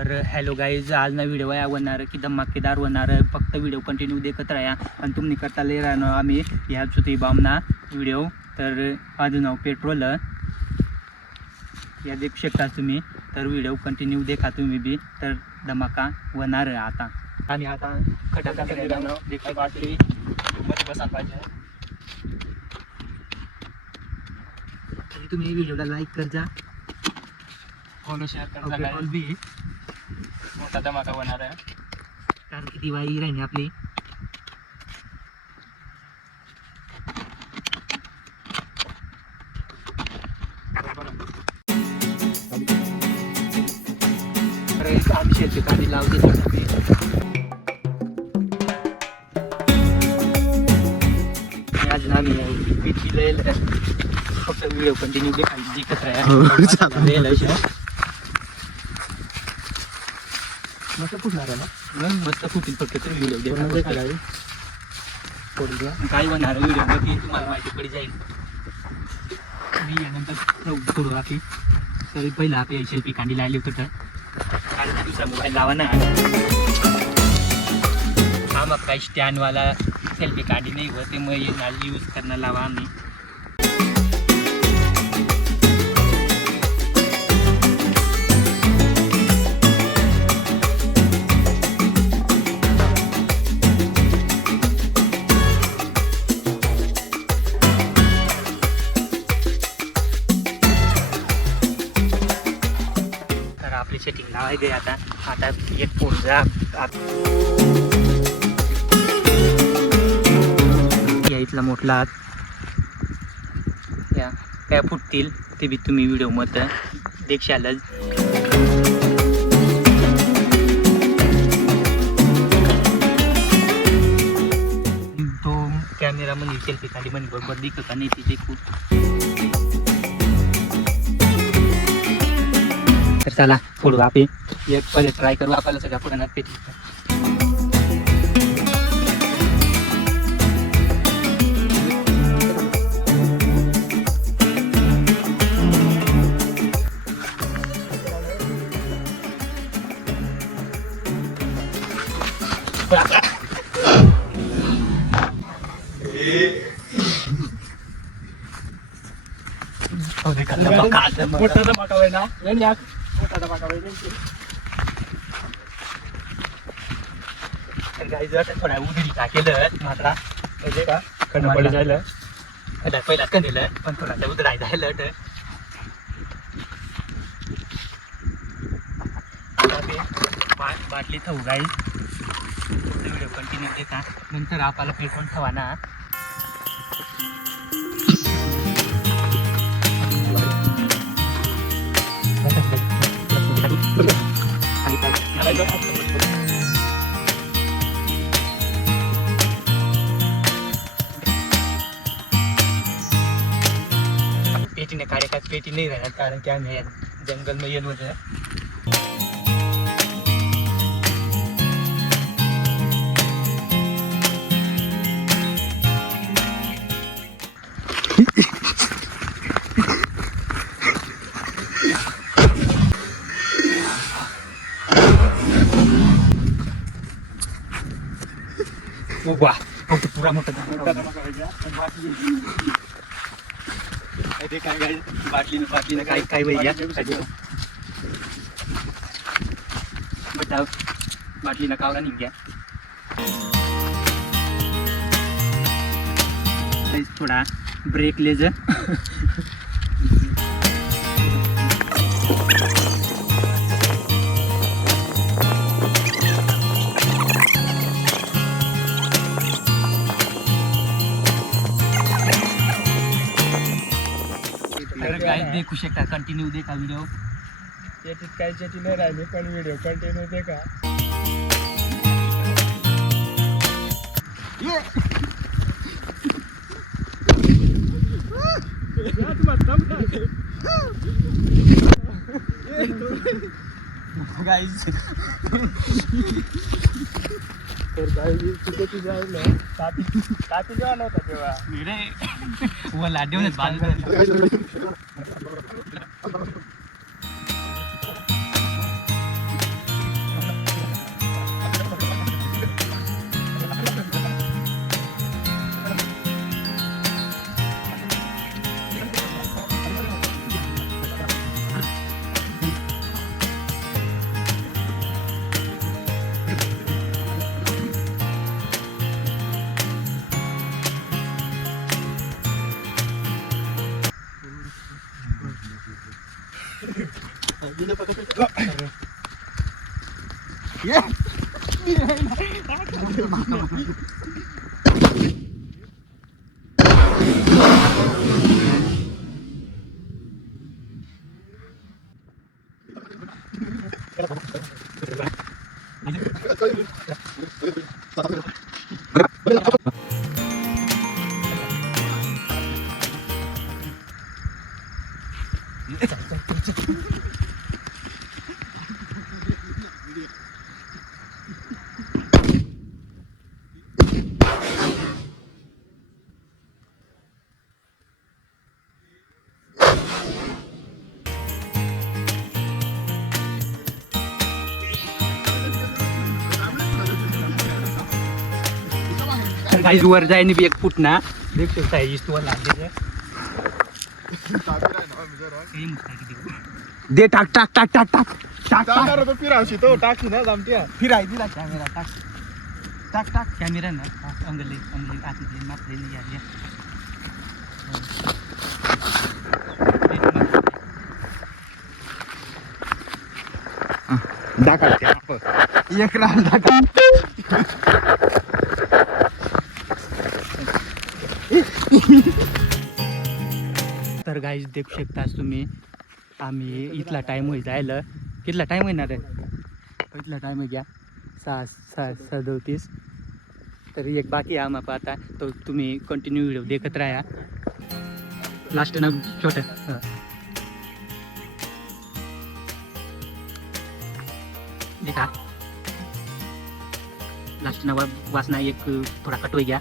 तर hello guys आज ना व्हिडिओ या होणार की धमाकेदार होणार. फक्त व्हिडिओ कंटिन्यू देखत राहा. आणि तुम्ही करता लय राहणार आम्ही. ह्या चुती बामना व्हिडिओ तर माझं नाव पेट्रोल. या देखू शकता तुम्ही. तर व्हिडिओ कंटिन्यू देखा तुम्ही बी. तर धमाका होणार आहे आता. आणि आता खड्डा टाकायला देखा बाटली मध्ये बसायला पाहिजे. तरी तुम्ही व्हिडिओला लाईक कर जा फॉलो शेअर बी मोठा धमाका होणार आहे कारण की दिवाळी राहिली आपली तर इथं आम्ही शेती काढी लावली त्यासाठी. आणि अजून आम्ही पिठी लय फक्त व्हिडिओ कंटिन्यू दिखत हो, राहा मस्त फुटणार आहे ना? मस्त फुटील फक्त तुम्ही व्हिडिओ काय होणार व्हिडिओमध्ये तुम्हाला माहिती पडी जाईल. मी यानंतर थोडं आपली तर पहिलं आपली शिल्पी कांडी लावली होतं तर. काल दुसरा मोबाईल लावा ना. हा मग काही स्टँडवाला सेल्फी काढी नाही होते मग येणार यूज करणं लावा आम्ही. तर आपली सेटिंग लावायची आहे आता आता एक फोन या इथला मोठला आत. या काय फुटतील ते बी तुम्ही व्हिडिओमध्ये देखशालच. तो कॅमेरा सेल्फी खाली म्हणजे बरोबर दिसत का नाही तिथे देखू तर चला फोडू आपे एक पहिले ट्राय करू आपल्याला सगळ्या पुराणात पेटी मोठा धमाका होईल ना यांनी आज मोठा थोड्या उघडी टाकेलं मात्रा म्हणजे का खंड पडलं जायला पहिला कंदिलं पण थोडासा उधराय झालं तर आता ते बा- बाटली ठेवू गाई व्हिडिओ कंटिन्यू देता नंतर आपल्याला पेटवून ठेवा ना पेटीने कार्य काय पेटी नाही राहणार कारण की आम्ही जंगलमध्ये येत होते. ઊભા આમ તો પૂરા મોટા મોટા ધમાકા થઈ ગયા બાટલી બાટલી કાંઈ કાંઈ વહી ગયા બધા બાટલી નકાવડા નહીં ગયા થોડા બ્રેક લેજે तर काय देखू शकता कंटिन्यू देखा व्हिडिओ याच्यात काही त्याची नाही राहिली पण व्हिडिओ कंटिन्यू दे का गाईज तर बाई चुकती जाईल ना. तापी तापी जेव्हा नव्हता तेव्हा. वो ने Hindi na patapit. Yes! Hindi na yun. Thank you. काही वर जायनी बी एक फूट ना देख शकता इस वर लागले दे टाक टाक टाक टाक टाक. टाक टाक. तो फिरावशी तो टाकी ना जामट्या फिराय दिला कॅमेरा टाक. टाक टाक. कॅमेरा ना. हा, अंगले अंगले आतले मापले नाही आले एक रान टाका गाईज देखू शकतास तुम्ही. आम्ही इथला टाईम होई जायला कितला टाईम होईना रे इथला टाईम होई घ्या. सहा सहा सदोतीस तर एक बाकी आहे आम्हा आता तो तुम्ही कंटिन्यू व्हिडिओ देखत राहा. लास्ट ना छोटं. देखा. लास्ट ना वासना एक थोडा कटोय घ्या.